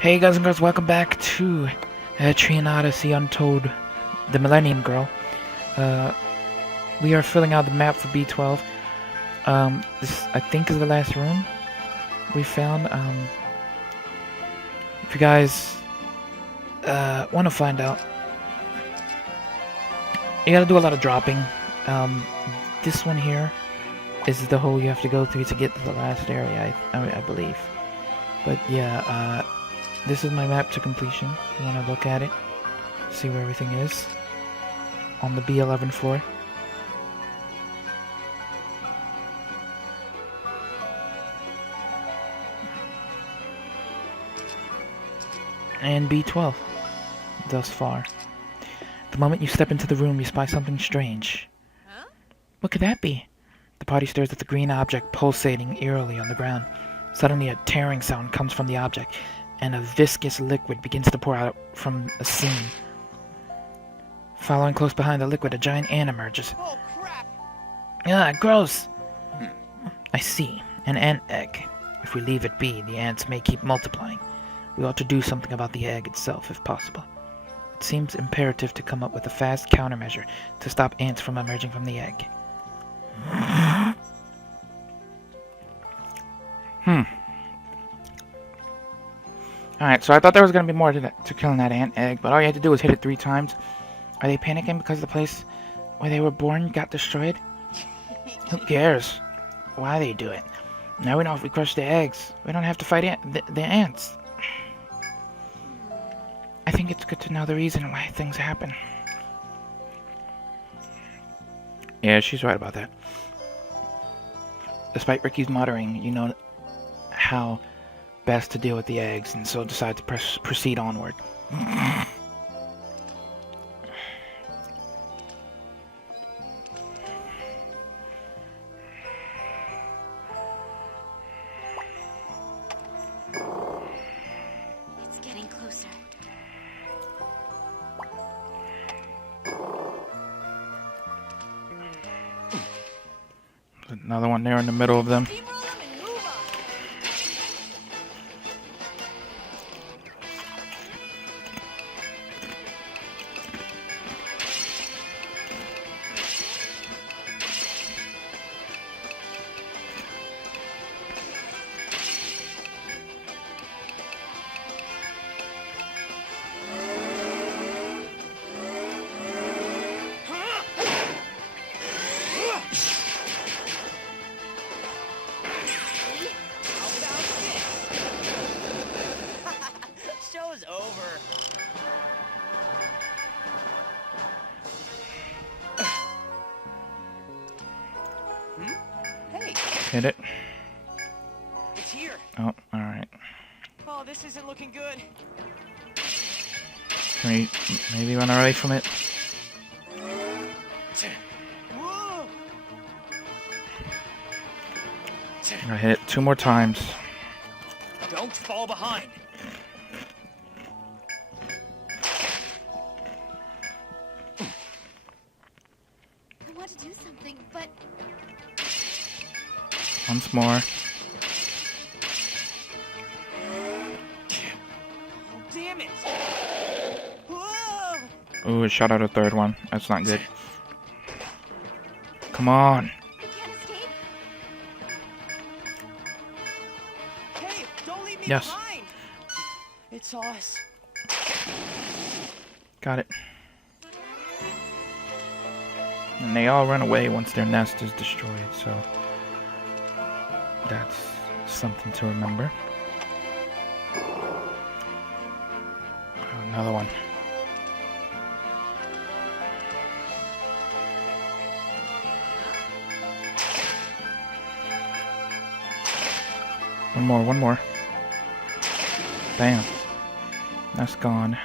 Hey guys and girls, welcome back to Etrian Odyssey Untold, the Millennium Girl. We are filling out the map for B12. This, I think, is the last room we found. If you guys want to find out, you gotta do a lot of dropping. This one here is the hole you have to go through to get to the last area, I believe. But yeah, this is my map to completion. If you want to look at it, see where everything is on the B11 floor. And B12 thus far. The moment you step into the room, you spy something strange. Huh? What could that be? The party stares at the green object pulsating eerily on the ground. Suddenly, a tearing sound comes from the object, and a viscous liquid begins to pour out from a seam. Following close behind the liquid, a giant ant emerges. Oh crap! Ah, gross! I see. An ant egg. If we leave it be, the ants may keep multiplying. We ought to do something about the egg itself, if possible. It seems imperative to come up with a fast countermeasure to stop ants from emerging from the egg. Alright, so I thought there was going to be more to killing that ant egg, but all you had to do was hit it 3 times. Are they panicking because the place where they were born got destroyed? Who cares why they do it? Now we know if we crush the eggs, we don't have to fight the ants. I think it's good to know the reason why things happen. Yeah, she's right about that. Despite Ricky's muttering, you know how best to deal with the eggs, and so decide to proceed onward. It's getting closer. Another one there in the middle of them. Steamroll 'em and move on. Show's over. Hey, Hit it. it's here. Oh, alright. Oh, this isn't looking good. Can we maybe run away from it? Whoa! I hit it 2 more times. Don't fall behind. I want to do something, but Once more. Damn it! Whoa! Ooh, it shot out a 3rd one. That's not good. Come on. I can't escape. Hey, don't leave me Yes. behind. It's us. Got it. And they all run away once their nest is destroyed, so that's something to remember. Another one. One more. Bam. That's gone.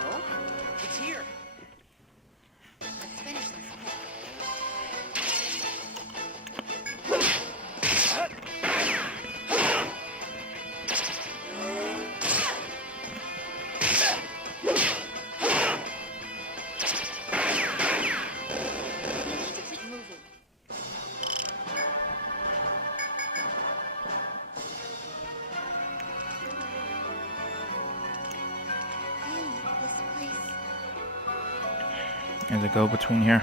Oh, it's here. Let's finish this. need to keep moving. Hey, this place. There's a go between here.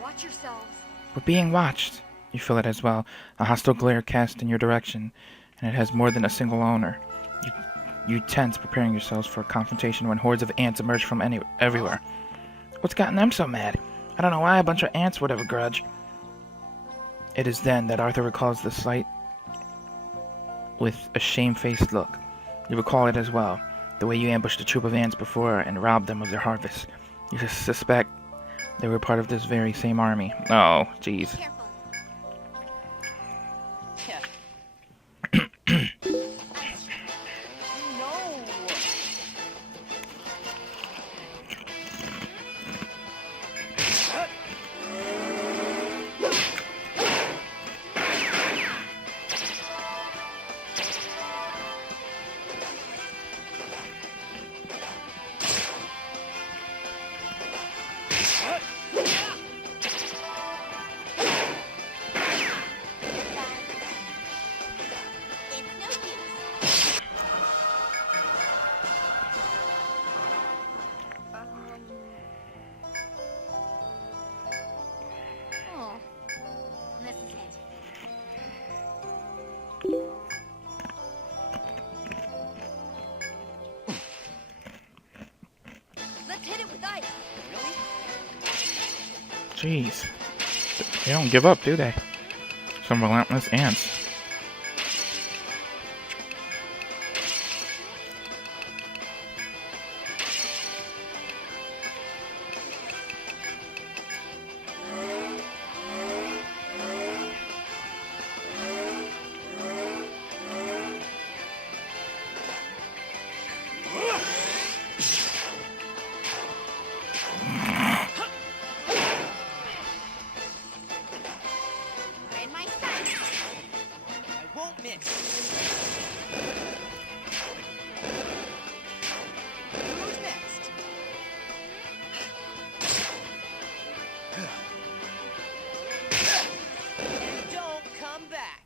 Watch yourselves. We're being watched. You feel it as well. A hostile glare cast in your direction, and it has more than a single owner. You tense, preparing yourselves for a confrontation when hordes of ants emerge from everywhere. What's gotten them so mad? I don't know why a bunch of ants would have a grudge. It is then that Arthur recalls the sight with a shamefaced look. You recall it as well, the way you ambushed a troop of ants before and robbed them of their harvest. You suspect they were part of this very same army. Oh, jeez. Careful. No. It's no use. Oh, this is it. Let's hit it with ice. Really? Jeez. They don't give up, do they? Some relentless ants. You're in my sight. I won't miss. Who's next? And don't come back.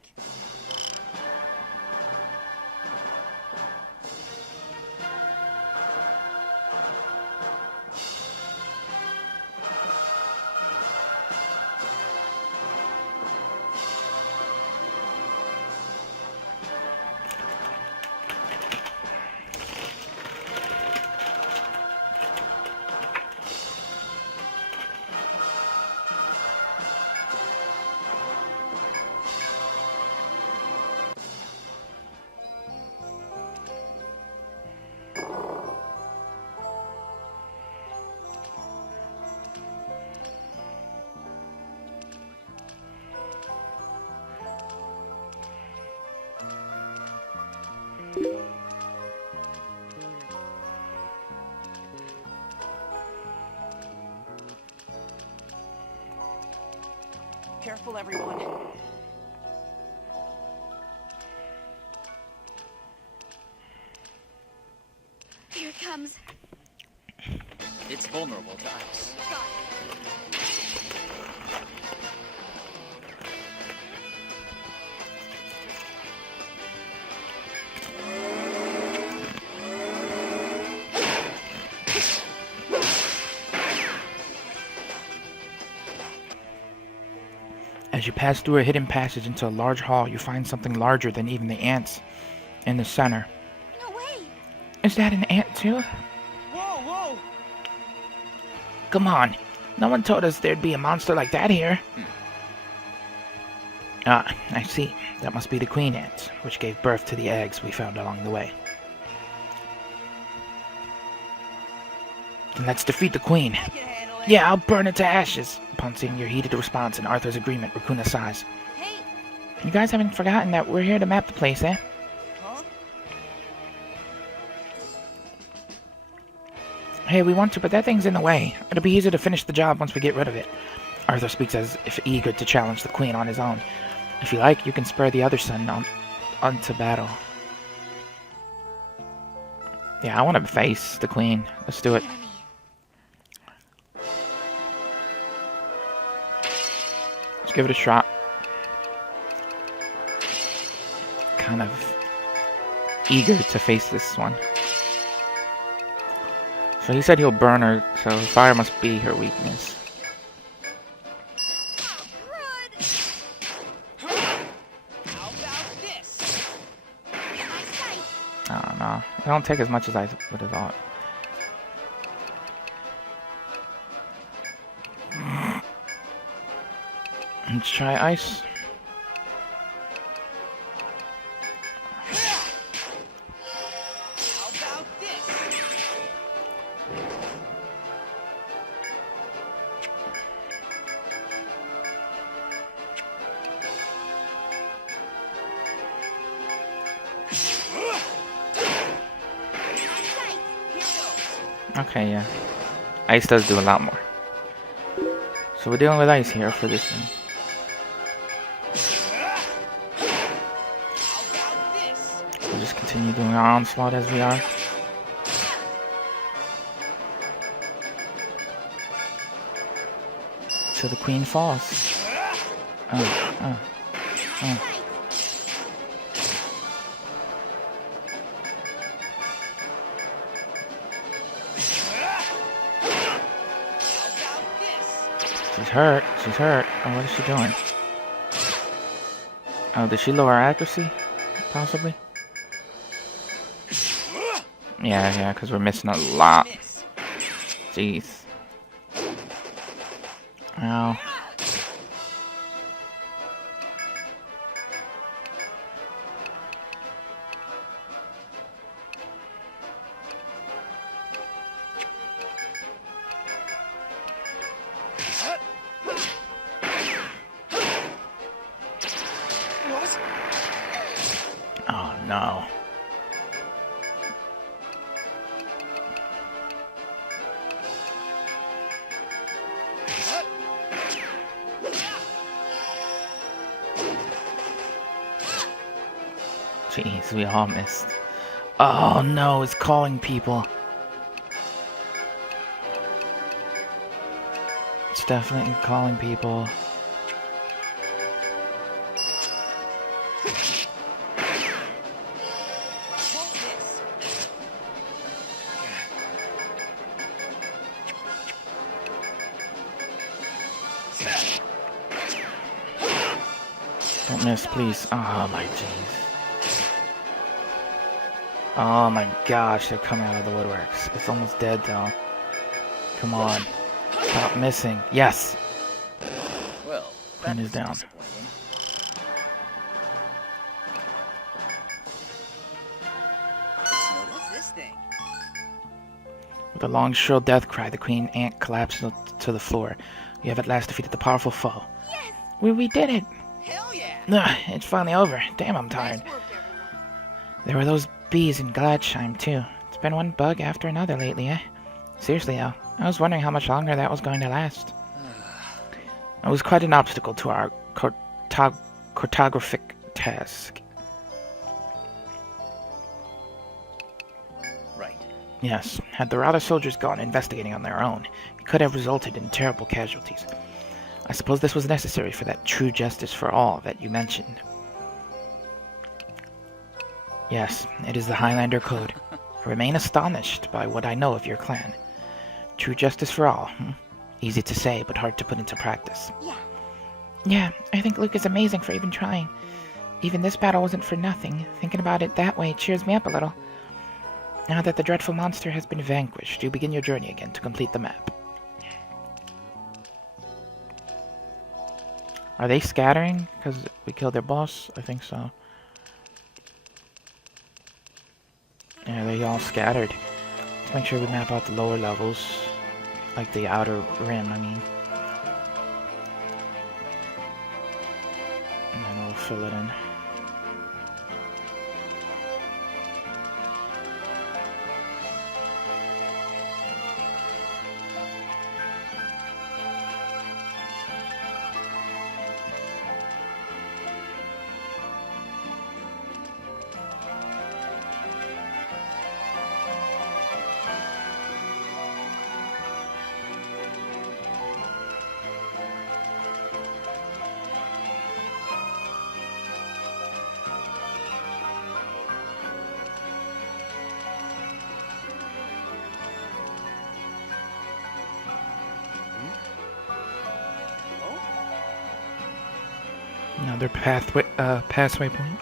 Careful, everyone. Here it comes. It's vulnerable to ice. Got it. As you pass through a hidden passage into a large hall, you find something larger than even the ants in the center. No way. Is that an ant too? Whoa, whoa! Come on. No one told us there'd be a monster like that here. Ah, I see. That must be the queen ant, which gave birth to the eggs we found along the way. Then let's defeat the queen. I can handle it. Yeah, I'll burn it to ashes. Upon seeing your heated response and Arthur's agreement, Raccoona sighs. Hey, You guys haven't forgotten that we're here to map the place, eh? Huh? Hey, we want to, but that thing's in the way. It'll be easier to finish the job once we get rid of it. Arthur speaks as if eager to challenge the queen on his own. If you like, you can spur the other son onto battle. Yeah, I want to face the queen. Let's do it. Enemy. Let's give it a shot. Kind of eager to face this one. So he said he'll burn her, so fire must be her weakness. How about this? In my sight. I don't know. It don't take as much as I would have thought. Let's try ice. How about this? In my sight. Here goes. Okay, yeah. Ice does do a lot more. So we're dealing with ice here for this one. How about this? We'll just continue doing our onslaught as we are. Till the queen falls. Oh. How about this? She's hurt. She's hurt. Oh, what is she doing? Oh, did she lower accuracy? Possibly? Yeah, because we're missing a lot. Miss. Jeez. Ow. What? Oh, no. Jeez, we all missed. Oh no, it's calling people. It's definitely calling people. Won't miss. Don't miss, please. Oh my jeez. Oh my gosh, they're coming out of the woodworks. It's almost dead though. Come on. Stop missing. Yes! Well, Queen that is was down. disappointing. What's this thing? With a long, shrill death cry, the queen ant collapsed to the floor. You have at last defeated the powerful foe. Yes. We did it! Hell yeah! Ugh, it's finally over. Damn, I'm tired. Nice work, everyone. There were those bees in Gladsheim, too. It's been one bug after another lately, eh? Seriously, though, I was wondering how much longer that was going to last. It was quite an obstacle to our cartographic task. Right. Yes, had the Radha soldiers gone investigating on their own, it could have resulted in terrible casualties. I suppose this was necessary for that true justice for all that you mentioned. Yes, it is the Highlander Code. I remain astonished by what I know of your clan. True justice for all. Easy to say, but hard to put into practice. Yeah. Yeah, I think Luke is amazing for even trying. Even this battle wasn't for nothing. Thinking about it that way cheers me up a little. Now that the dreadful monster has been vanquished, you begin your journey again to complete the map. Are they scattering? Because we killed their boss? I think so. Yeah, they all scattered. Let's make sure we map out the lower levels. Like the outer rim, I mean. And then we'll fill it in. Another passway point.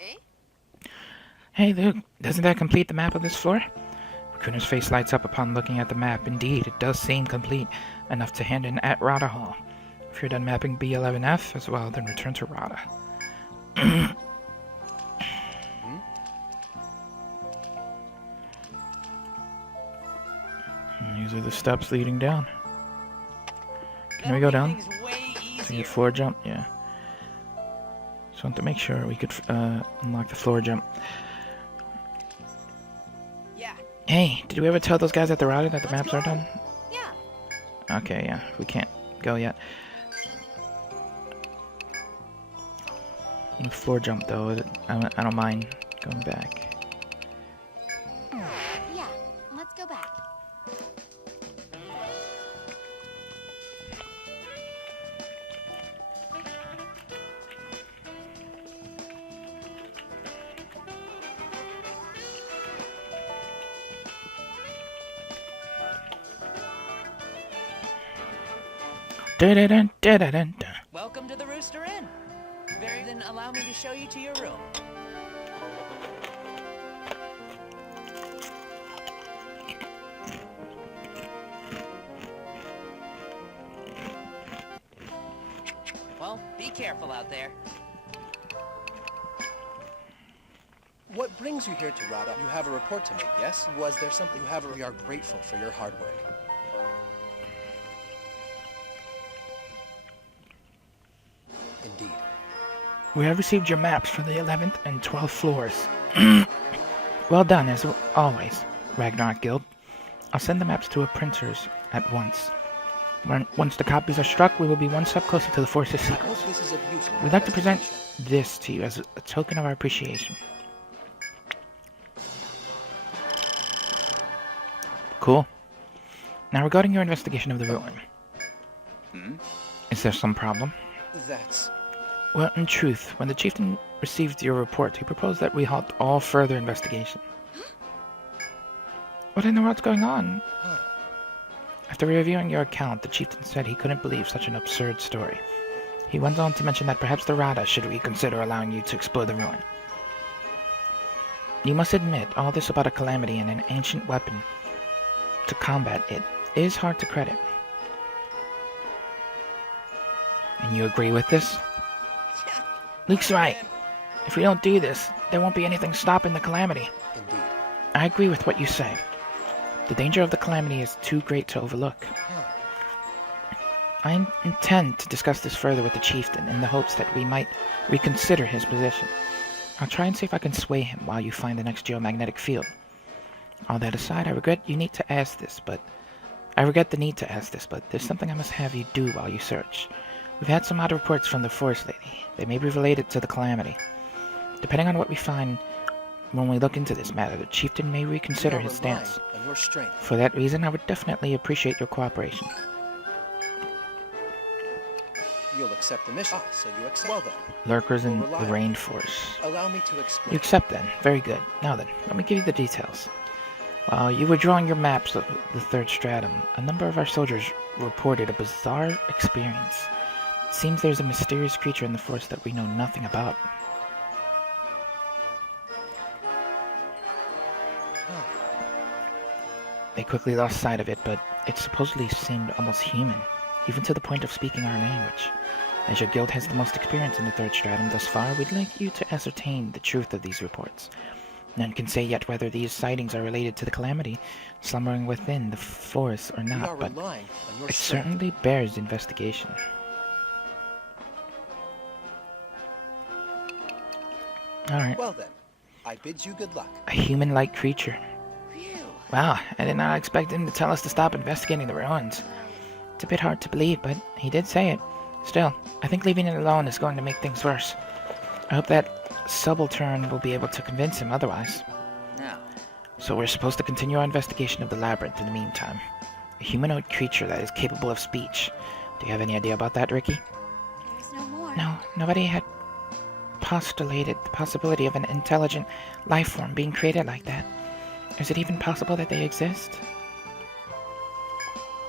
Eh? Hey, Luke, doesn't that complete the map of this floor? Rakuna's face lights up upon looking at the map. Indeed, it does seem complete, enough to hand in at Radha Hall. If you're done mapping B11F as well, then return to Radha. These are the steps leading down. Can we go down? To get floor jump? Yeah. Just want to make sure we could unlock the floor jump. Yeah. Hey, did we ever tell those guys at the router that the maps are done? Yeah. Okay, yeah, we can't go yet. The floor jump though, I don't mind going back. Yeah. Let's go back. Dun, dun, dun, dun, dun. Welcome to the Rooster Inn. Then allow me to show you to your room. Well, be careful out there. What brings you here to Radha? You have a report to make, yes? Was there something you have? We are grateful for your hard work. Indeed. We have received your maps for the 11th and 12th floors. Well done, as always, Ragnarok Guild. I'll send the maps to a printers at once. Once the copies are struck, we will be one step closer to the Force's I secrets. hope this is of use in your We'd like to present investigation. this to you as a token of our appreciation. Cool. Now regarding your investigation of the ruin. Is there some problem? That's... Well, in truth, when the chieftain received your report, he proposed that we halt all further investigation. What in the world's going on? Huh. After reviewing your account, the chieftain said he couldn't believe such an absurd story. He went on to mention that perhaps the Radha should reconsider allowing you to explore the ruin. You must admit, all this about a calamity and an ancient weapon to combat it is hard to credit. And you agree with this? Luke's right. If we don't do this, there won't be anything stopping the calamity. Indeed. I agree with what you say. The danger of the calamity is too great to overlook. Huh. I intend to discuss this further with the chieftain in the hopes that we might reconsider his position. I'll try and see if I can sway him while you find the next geomagnetic field. All that aside, I regret the need to ask this, but there's something I must have you do while you search. We've had some odd reports from the Forest Lady. They may be related to the calamity. Depending on what we find when we look into this matter, the chieftain may reconsider We are his stance. relying on your strength. For that reason, I would definitely appreciate your cooperation. You'll accept the mission. Ah, so you accept. Well then, Lurkers in We'll the rely on rainforest. allow me to explain. You accept then. Very good. Now then, let me give you the details. While you were drawing your maps of the third stratum, a number of our soldiers reported a bizarre experience. It seems there's a mysterious creature in the forest that we know nothing about. Huh. They quickly lost sight of it, but it supposedly seemed almost human, even to the point of speaking our language. As your guild has the most experience in the third stratum thus far, we'd like you to ascertain the truth of these reports. None can say yet whether these sightings are related to the calamity slumbering within the forest or We are not, but relying on your it strength. certainly bears investigation. Alright, Well then, I bid you good luck. a human-like creature. Phew. Wow, I did not expect him to tell us to stop investigating the ruins. It's a bit hard to believe, but he did say it. Still, I think leaving it alone is going to make things worse. I hope that subaltern will be able to convince him otherwise. Now, So we're supposed to continue our investigation of the labyrinth in the meantime. A humanoid creature that is capable of speech. Do you have any idea about that, Ricky? There's no more. No, nobody had postulated the possibility of an intelligent life form being created like that. Is it even possible that they exist?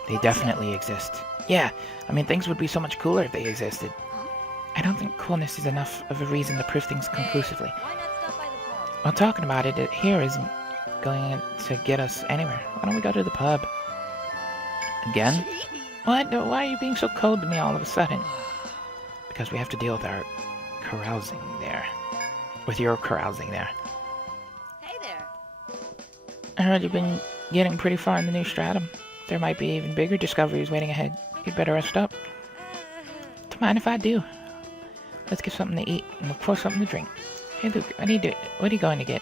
They definitely exist. Yeah, I mean, things would be so much cooler if they existed. Huh? I don't think coolness is enough of a reason to prove things conclusively. Why not stop by the pub? Well, talking about it here isn't going to get us anywhere. Why don't we go to the pub? Again? What? Why are you being so cold to me all of a sudden? Because we have to deal with our carousing there. With your carousing there. Hey there. I heard you've been getting pretty far in the new stratum. There might be even bigger discoveries waiting ahead. You'd better rest up. Don't mind if I do. Let's get something to eat and look for something to drink. Hey Luke, what are you going to get?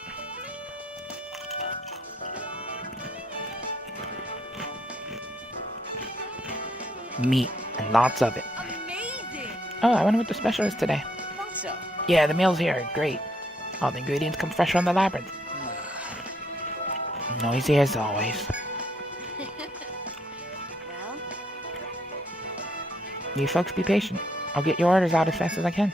Meat, and lots of it. Amazing! Oh, I wonder what the special is today. Thought so. Yeah, the meals here are great. All the ingredients come fresh from the labyrinth. Noisy as always. Well, You folks be patient. I'll get your orders out as fast as I can.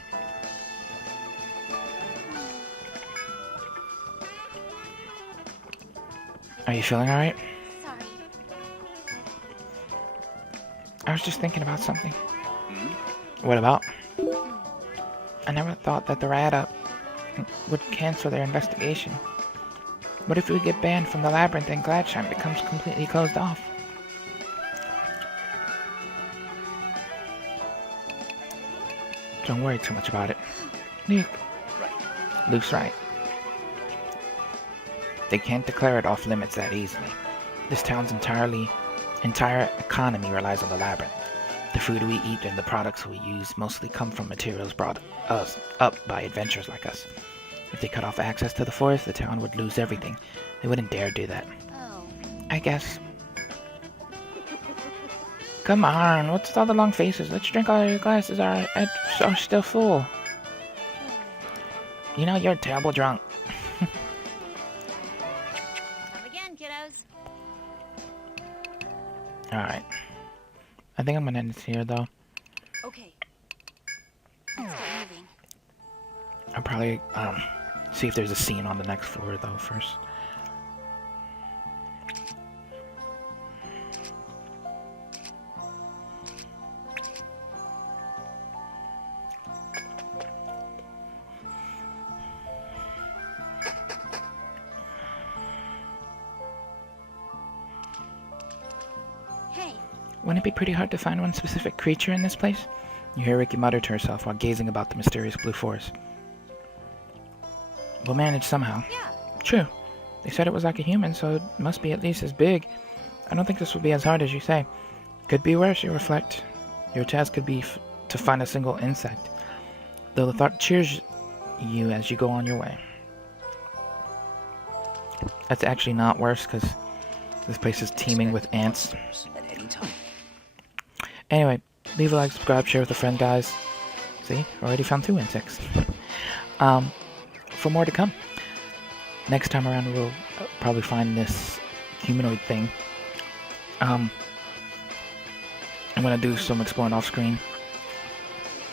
Are you feeling alright? sorry. I was just thinking about something. Hmm? What about? I never thought that the Radha would cancel their investigation. What if we get banned from the labyrinth and Gladshine becomes completely closed off? Don't worry too much about it. Luke. Right. Luke's right. They can't declare it off limits that easily. This town's entire economy relies on the labyrinth. The food we eat and the products we use mostly come from materials brought us up by adventurers like us. If they cut off access to the forest, the town would lose everything. They wouldn't dare do that. Oh. I guess. Come on, what's with all the long faces? Let's drink all your glasses are still full. You know, you're a terrible drunk. Come again, kiddos. Alright. I think I'm gonna end this here, though. Okay. Let's get moving. I'll probably, see if there's a scene on the next floor, though, first. Hey, Wouldn't it be pretty hard to find one specific creature in this place? You hear Ricky mutter to herself while gazing about the mysterious blue forest. We'll manage somehow. yeah. True. They said it was like a human, so it must be at least as big. I don't think this will be as hard as you say. Could be worse, you reflect. Your task could be to find a single insect, though the thought cheers you as you go on your way. That's actually not worse, because this place is teeming with ants. At any time. Anyway, leave a like, subscribe, share with a friend, guys. See? Already found 2 insects. For more to come. Next time around, we'll probably find this humanoid thing. I'm gonna do some exploring off screen.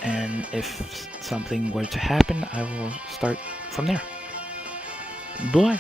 And if something were to happen, I will start from there. Bye!